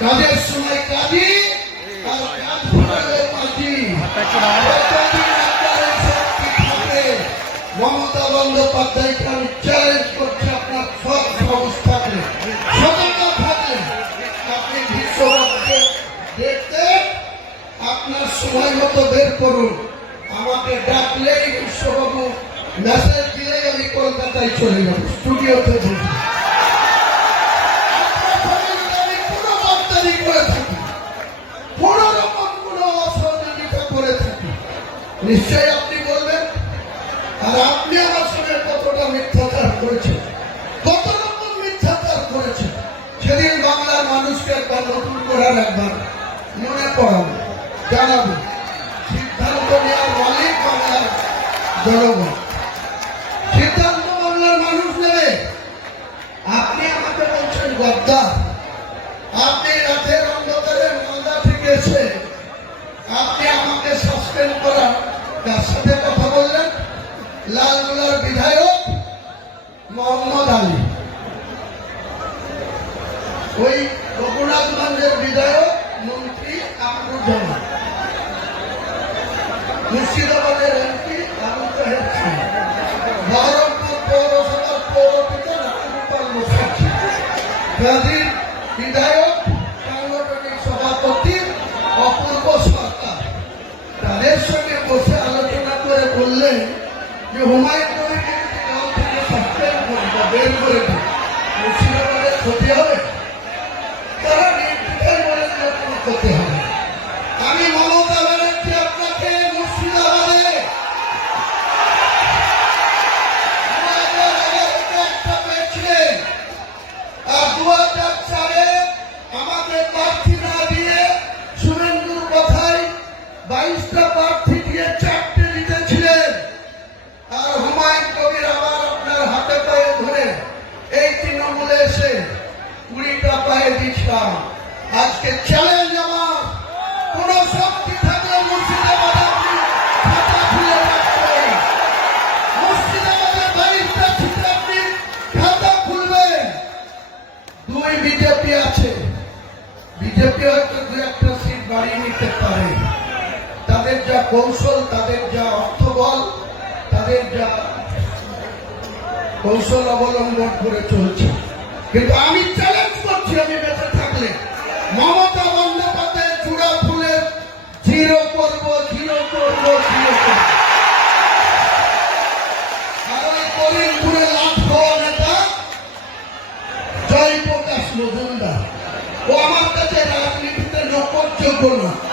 কাজের সময় কাজী? মমতা চ্যালেঞ্জ আপনার সব সংস্থাকে। আপনি দেখতে আপনার সময় মতো বের করুন। আমাকে ডাকলেই বিশ্ববাবু মেসেজ দিলেই আমি কলকাতায় চলে যাব। স্টুডিওতে বসে কোনো করে থাকি। কোন রকম কোন করে থাকি। নিশ্চয়ই আপনি বলবেন, আর আপনি আমার সঙ্গে কতটা মিথ্যাচার করেছেন? কত রকম মিথ্যাচার করেছেন? সেদিন বাংলার মানুষকে একবার নতুন করার একবার মনে পড়াবো, জানাব। সিদ্ধান্ত নেওয়ার মালিক বাংলার জনগণ। সিদ্ধান্ত বাংলার মানুষ নেবে। আপনি আমাকে বলছেন গদ্দার আপনি রাতের অন্ধকারে মালদা থেকে এসে আপনি আমাকে সাসপেন্ড করার কার সাথে কথা বললেন লালগোলার বিধায়ক মোহাম্মদ আলী। ওই রঘুনাথগঞ্জের বিধায়ক মন্ত্রী আবদুজ্জামান মুর্শিদাবাদের এমপি বহরমপুর পৌরসভার পৌরপিতা রামগোপাল মুখার্জি বিধায়ক যে হুমায়ুন কবিরকে যদি দল থেকে সাসপেন্ড করে বা বের করে ক্ষতি হবে আজকে চ্যালেঞ্জ আমার। কোন শক্তি থাকলে বিজেপি হয়তো দু একটা সিট বাড়িয়ে নিতে পারে। তাদের যা কৌশল, তাদের যা অর্থবল তাদের যা কৌশল অবলম্বন করে চলছে। কিন্তু আমি চ্যালেঞ্জ মজুমদার। ও আমার কাছে রাজনীতিতে নকল যোগ্য না।